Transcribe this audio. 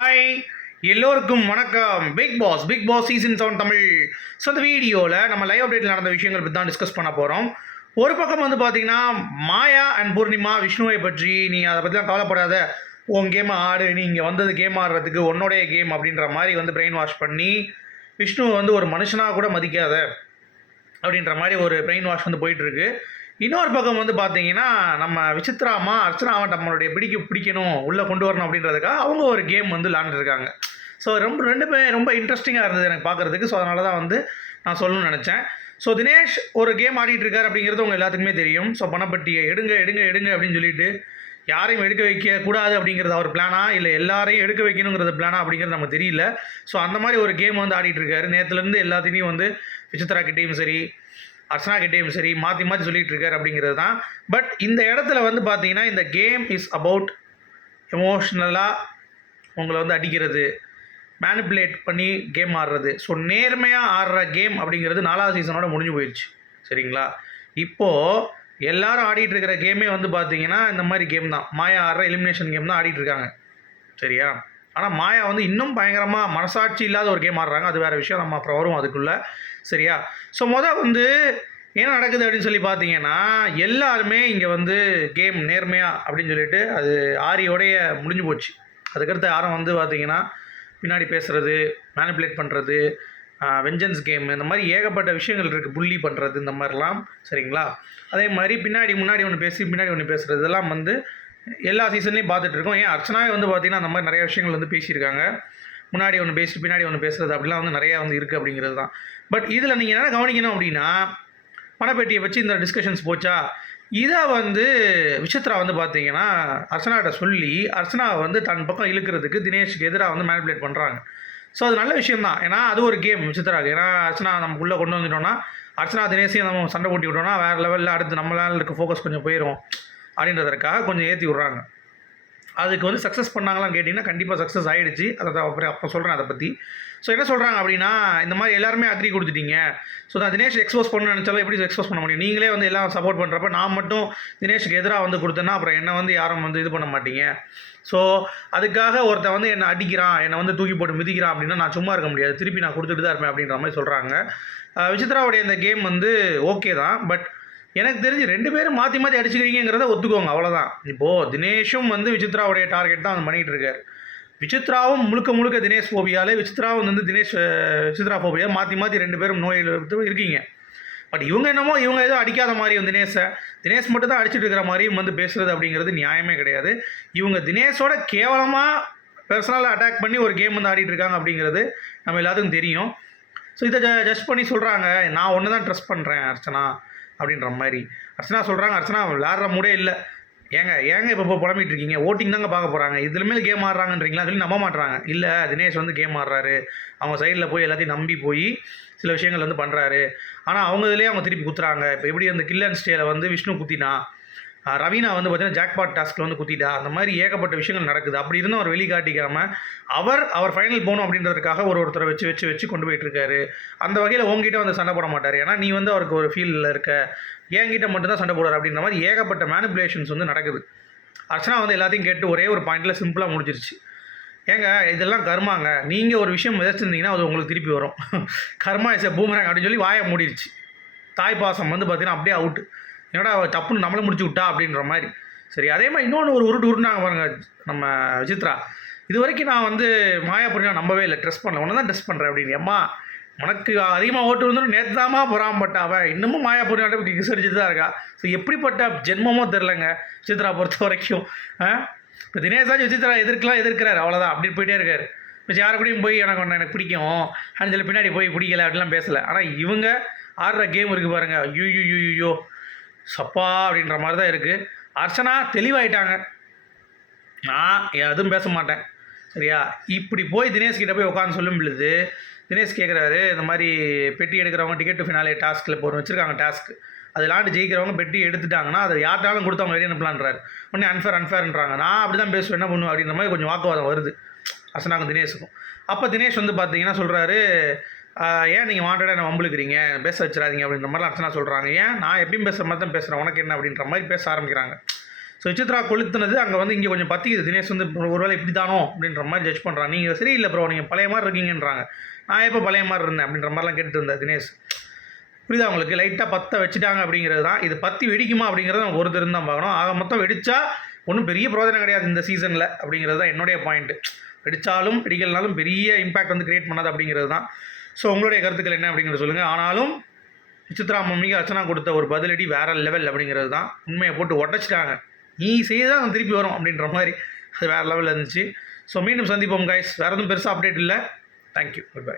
Hi எல்லோருக்கும் வணக்கம். Bigg Boss Bigg Boss season seven Tamil. So இந்த வீடியோவில் நம்ம லைவ் அப்டேட்டில் நடந்த விஷயங்கள் பற்றி தான் டிஸ்கஸ் பண்ண போகிறோம் ஒரு பக்கம் வந்து பார்த்தீங்கன்னா மாயா அண்ட் பூர்ணிமா விஷ்ணுவை பற்றி நீ அதை பற்றிலாம் கவலைப்படாத. உன் கேமை ஆடு. நீ இங்கே வந்தது கேம் ஆடுறதுக்கு உன்னோடைய கேம் அப்படின்ற மாதிரி வந்து பிரெயின் வாஷ் பண்ணி விஷ்ணுவை வந்து ஒரு மனுஷனாக கூட மதிக்காத அப்படின்ற மாதிரி ஒரு பிரெயின் வாஷ் வந்து போயிட்டுருக்கு இன்னொரு பக்கம் வந்து பார்த்தீங்கன்னா நம்ம விசித்ராமா அர்ச்சனாவை நம்மளுடைய பிடிக்க பிடிக்கணும் உள்ளே கொண்டு வரணும் அப்படின்றதுக்காக அவங்க ஒரு கேம் வந்து விளாண்டுருக்காங்க ஸோ ரொம்ப ரெண்டுமே ரொம்ப இன்ட்ரெஸ்டிங்காக இருந்தது எனக்கு பார்க்குறதுக்கு ஸோ அதனால தான் வந்து நான் சொல்லணும்னு நினச்சேன். ஸோ தினேஷ் ஒரு கேம் ஆடிட்டு இருக்காரு அப்படிங்கிறது உங்கள் எல்லாத்துக்குமே தெரியும். ஸோ பணப்பட்டியை எடுங்க எடுங்க எடுங்க அப்படின்னு சொல்லிட்டு யாரையும் எடுக்க வைக்க கூடாது அப்படிங்கிறது அவர் பிளானா இல்லை எல்லாரையும் எடுக்க வைக்கணுங்கிறது பிளானா அப்படிங்கிறது நமக்கு தெரியல. ஸோ அந்த மாதிரி ஒரு கேம் வந்து ஆடிட்டு இருக்காரு. நேற்றுலேருந்து எல்லாத்தையும் வந்து விசித்ரா கிட்டேயும் சரி அர்ச்சனா கிட்டேயும் சரி மாற்றி மாற்றி சொல்லிகிட்டு இருக்கார் அப்படிங்கிறது தான். பட் இந்த இடத்துல வந்து பார்த்தீங்கன்னா இந்த கேம் இஸ் அபவுட் எமோஷ்னலாக உங்களை வந்து அடிக்கிறது மேனிப்புலேட் பண்ணி கேம் ஆடுறது. ஸோ நேர்மையாக ஆடுற கேம் அப்படிங்கிறது நாலாவது சீசனோட முடிஞ்சு போயிடுச்சு. சரிங்களா? இப்போது எல்லாரும் ஆடிட்டு இருக்கிற கேமே வந்து பார்த்தீங்கன்னா இந்த மாதிரி கேம் தான். மாயா ஆடுற எலிமினேஷன் கேம் தான் ஆடிட்டு இருக்காங்க. சரியா? ஆனால் மாயா வந்து இன்னும் பயங்கரமாக மனசாட்சி இல்லாத ஒரு கேம் ஆடுறாங்க. அது வேறு விஷயம். நம்ம அப்புறம் வரும் அதுக்குள்ளே. சரியா? ஸோ மொதல் வந்து என்ன நடக்குது அப்படின்னு சொல்லி பார்த்தீங்கன்னா எல்லாருமே இங்கே வந்து கேம் நேர்மையாக அப்படின்னு சொல்லிட்டு அது ஆரியோடைய முடிஞ்சு போச்சு. அதுக்கடுத்து யாரும் வந்து பார்த்தீங்கன்னா பின்னாடி பேசுகிறது மேனிப்புலேட் பண்ணுறது வெஞ்சன்ஸ் கேம் இந்த மாதிரி ஏகப்பட்ட விஷயங்கள் இருக்குது புள்ளி பண்ணுறது இந்த மாதிரிலாம் சரிங்களா? அதே மாதிரி பின்னாடி முன்னாடி ஒன்று பேசி பின்னாடி ஒன்று பேசுகிறது இதெல்லாம் வந்து எல்லா சீசன்லேயும் பார்த்துட்டு இருக்கோம். ஏன்? அர்ச்சனாவே வந்து பார்த்திங்கன்னா அந்த மாதிரி நிறைய விஷயங்கள் வந்து பேசியிருக்காங்க. முன்னாடி ஒன்று பேசிட்டு பின்னாடி ஒன்று பேசுகிறது அப்படிலாம் வந்து நிறையா வந்து இருக்குது அப்படிங்கிறது தான். பட் இதில் நீங்கள் என்ன கவனிக்கணும் அப்படின்னா பணப்பேட்டியை வச்சு இந்த டிஸ்கஷன்ஸ் போச்சா? இதை வந்து விசித்ரா வந்து பார்த்தீங்கன்னா அர்ச்சனாட்ட சொல்லி அர்ச்சனாவை வந்து தன் பக்கம் இழுக்கிறதுக்கு தினேஷுக்கு எதிராக வந்து மேனிப்புலேட் பண்ணுறாங்க ஸோ அது நல்ல விஷயம் தான் ஏன்னா அது ஒரு கேம் விசித்ராக்கு ஏன்னா அர்ச்சனா நமக்குள்ளே கொண்டு வந்துட்டோம்னா அர்ச்சனா தினேஷையும் நம்ம சண்டை போட்டி விட்டோம்னா வேறு லெவலில் அடுத்து நம்மளால இருக்க ஃபோக்கஸ் கொஞ்சம் போயிடும் அப்படின்றதற்காக கொஞ்சம் ஏற்றி விட்றாங்க. அதுக்கு வந்து சக்ஸஸ் பண்ணாங்களான்னு கேட்டிங்கன்னா கண்டிப்பாக சக்ஸஸ் ஆகிடுச்சு அதை தான் அப்புறம் அப்போ சொல்கிறேன் அதை பற்றி ஸோ என்ன சொல்கிறாங்க அப்படின்னா இந்த மாதிரி எல்லாருமே அக்ரி கொடுத்துட்டீங்க. ஸோ நான் தினேஷ் எக்ஸ்போஸ் பண்ண நினச்சாலும் எப்படி எக்ஸ்போஸ் பண்ண முடியும்? நீங்களே வந்து எல்லாம் சப்போர்ட் பண்ணுறப்ப நான் மட்டும் தினேஷுக்கு எதிராக வந்து கொடுத்தேன்னா அப்புறம் என்னை வந்து யாரும் வந்து இது பண்ண மாட்டீங்க. ஸோ அதுக்காக ஒருத்தன் வந்து என்னை அடிக்கிறான் என்னை வந்து தூக்கி போட்டு மிதிக்கிறான் அப்படின்னா நான் சும்மா இருக்க முடியாது. திருப்பி நான் கொடுத்துட்டு தான் இருப்பேன் அப்படின்ற மாதிரி சொல்கிறாங்க விசித்ராவுடைய இந்த கேம் வந்து ஓகே தான். பட் எனக்கு தெரிஞ்சு ரெண்டு பேரும் மாற்றி மாற்றி அடிச்சுக்கிறீங்கிறத ஒத்துக்கோங்க அவ்வளோதான் இப்போது தினேஷும் வந்து விசித்ராவுடைய டார்கெட் தான் வந்து பண்ணிகிட்டு இருக்கார். விசித்ராவும் முழுக்க முழுக்க தினேஷ் ஃபோபியாலே விசித்ராவும் வந்து தினேஷ் விசித்ரா ஃபோபியா மாற்றி மாற்றி ரெண்டு பேரும் நோயில் இருக்கீங்க. பட் இவங்க என்னமோ இவங்க ஏதோ அடிக்காத மாதிரியும் தினேஷை தினேஷ் மட்டும் தான் அடிச்சிட்டு இருக்கிற மாதிரியும் வந்து பேசுகிறது அப்படிங்கிறது நியாயமே கிடையாது. இவங்க தினேஷோட கேவலமாக பர்சனலாக அட்டாக் பண்ணி ஒரு கேம் வந்து ஆடிட்டு இருக்காங்க அப்படிங்கிறது நம்ம எல்லாத்துக்கும் தெரியும். ஸோ இதை ஜஸ்ட் பண்ணி சொல்கிறாங்க நான் ஒன்று தான் ட்ரெஸ் பண்ணுறேன் அர்ச்சனா. அப்படின்ற மாதிரி. அர்ச்சனா சொல்கிறாங்க அர்ச்சனா விளாட்ற மூடே இல்லை. ஏங்க ஏங்க இப்போ இப்போ புலம்பிட்டு இருக்கீங்க? ஓட்டிங் தாங்க பார்க்க போகிறாங்க இதுல கேம் ஆடுறாங்கன்றீங்களா? சொல்லி நம்ப மாட்டுறாங்க இல்லை தினேஷ் வந்து கேம் ஆடுறாரு. அவங்க சைடில் போய் எல்லாத்தையும் நம்பி போய் சில விஷயங்கள் வந்து பண்ணுறாரு ஆனால் அவங்க இதுலேயே அவங்க திருப்பி குத்துறாங்க. இப்போ எப்படி அந்த கில்லன் ஸ்டேல வந்து விஷ்ணு குத்தினா ரவீனா வந்து பார்த்தீங்கன்னா ஜாக்பாட் டாஸ்கில் வந்து குத்திட்டா அந்த மாதிரி ஏகப்பட்ட விஷயங்கள் நடக்குது. அப்படி இருந்தும் அவர் வெளிக்காட்டிக்காம அவர் அவர் ஃபைனல் போகணும் அப்படின்றதுக்காக ஒரு ஒருத்தரை வச்சு வச்சு வச்சு கொண்டு போயிட்டு இருக்காரு அந்த வகையில் உங்ககிட்ட வந்து சண்டை போட மாட்டார். ஏன்னா நீ வந்து அவருக்கு ஒரு ஃபீல்டில் இருக்க. என்கிட்ட மட்டும்தான் சண்டை போடுறாரு அப்படின்ற மாதிரி ஏகப்பட்ட மேனிப்புலேஷன்ஸ் வந்து நடக்குது. அர்ச்சனா வந்து எல்லாத்தையும் கேட்டு ஒரே ஒரு பாயிண்டில் சிம்பிளாக முடிஞ்சிருச்சு. ஏங்க இதெல்லாம் கர்மாங்க. நீங்கள் ஒரு விஷயம் விதைச்சிருந்தீங்கன்னா அது உங்களுக்கு திருப்பி வரும். கர்மா இஸ் எ பூமரங் அப்படின்னு சொல்லி வாயை மூடிடுச்சு தாய் பாசம் வந்து பார்த்தீங்கன்னா அப்படியே அவுட்டு என்னடா தப்புன்னு நம்மளை முடிச்சு விட்டா அப்படின்ற மாதிரி. சரி அதே மாதிரி இன்னொன்று ஒரு உருட்டு உருட்டுனாங்க பாருங்க நம்ம விசித்ரா. இது வரைக்கும் நான் வந்து மாயாபுரி நம்பவே இல்லை ட்ரெஸ் பண்ணல. ஒன்று தான் ட்ரெஸ் பண்ணுறேன் அப்படின்னு. அம்மா உனக்கு அதிகமாக ஓட்டு வந்து நேற்று தாமா பொறாமப்பட்ட அவன் இன்னமும் மாயாபுரி நாட்டை விசாரிச்சுட்டு தான் இருக்கா? ஸோ எப்படிப்பட்ட ஜென்மமோ தெரிலங்க விசித்ரா பொறுத்த வரைக்கும். ஆ? இப்போ தினேஷாச்சும் விசித்ரா எதிர்க்கலாம் எதிர்க்கிறார் அவ்வளோதான் அப்படி போயிட்டே இருக்கார். மிச்சம் யாரு கூடயும் போய் எனக்கு ஒன்று எனக்கு பிடிக்கும். அப்படின்னு சொல்லி பின்னாடி போய் பிடிக்கல அப்படிலாம் பேசலை. ஆனால் இவங்க ஆடுற கேம் இருக்குது பாருங்க. யூ யூ யூ யூ சப்பா அப்படின்ற மாதிரி தான் இருக்குது அர்ச்சனா தெளிவாயிட்டாங்க. நான் எதுவும் பேச மாட்டேன். சரியா? இப்படி போய் தினேஷ்கிட்ட போய் உட்காந்து சொல்லும் பொழுது தினேஷ் கேட்குறாரு இந்த மாதிரி பெட்டி எடுக்கிறவங்க டிக்கெட் ஃபினாலே டாஸ்க்கில் போகிற வச்சுருக்காங்க டாஸ்க் அது விளாண்டு ஜெயிக்கிறவங்க பெட்டி எடுத்துட்டாங்கன்னா அதை யார்ட்டாலும் கொடுத்து அவங்க வெளியே அனுப்பலான்றாரு. உடனே அன்ஃபேர் அன்ஃபேர்ன்றாங்க நான் அப்படி தான் பேசுவேன் என்ன பண்ணுவேன் அப்படின்ற மாதிரி கொஞ்சம் வாக்குவாதம் வருது. அர்ச்சனாக்கும் தினேஷுக்கும். அப்போ தினேஷ் வந்து பார்த்தீங்கன்னா சொல்கிறாரு ஏன் நீங்கள் வாண்டடாக என்ன வம்புழுக்கிறீங்க? பேச வச்சிடாதீங்க அப்படின்ற மாதிரி அர்ச்சனா சொல்கிறாங்க ஏன்? நான் எப்பயும் பேசுகிற மாதிரி தான் பேசுகிறேன் உனக்கு என்ன அப்படின்ற மாதிரி பேச ஆரம்பிக்கிறாங்க. ஸோ விசித்ரா கொளுத்துனது அங்கே வந்து இங்கே கொஞ்சம் பற்றிக்குது தினேஷ் வந்து ஒரு- ஒருவேளை இப்படி தானோ அப்படின்ற மாதிரி ஜட்ஜ் பண்ணுறாங்க நீங்கள் சரியில்லை ப்ரோ நீங்கள் பழைய மாதிரி இருக்கீங்கன்றாங்க. நான் எப்போ பழைய மாதிரி இருந்தேன் அப்படின்ற மாதிரிலாம் கேட்டுட்டு இருந்தேன் தினேஷ். புரியுதா உங்களுக்கு? லைட்டாக பற்ற வச்சுட்டாங்க அப்படிங்கிறது தான். இது பற்றி வெடிக்குமா அப்படிங்கிறத நம்ம ஒரு தான் பார்க்கணும். ஆக மொத்தம் வெடித்தா ஒன்றும் பெரிய பிரோஜனம் கிடையாது இந்த சீசனில் அப்படிங்கிறது தான் என்னுடைய பாயிண்ட்டு வெடித்தாலும் வெடிக்கலனாலும் பெரிய இம்பாக்ட் வந்து க்ரியேட் பண்ணாது அப்படிங்கிறது தான். ஸோ உங்களுடைய கருத்துக்கள் என்ன அப்படிங்கிறத சொல்லுங்கள் ஆனாலும் விசித்ரா மம்மிக்கு அர்ச்சனா கொடுத்த ஒரு பதிலடி வேற லெவல் அப்படிங்கிறது தான். உண்மையை போட்டு உடச்சிட்டாங்க. நீ செய்தான் திருப்பி வரும் அப்படின்ற மாதிரி. அது வேறு லெவலில் இருந்துச்சு. ஸோ மீண்டும் சந்திப்போம் கைஸ் வேறு எதுவும் பெருசாக அப்டேட் இல்லை. Thank you good bye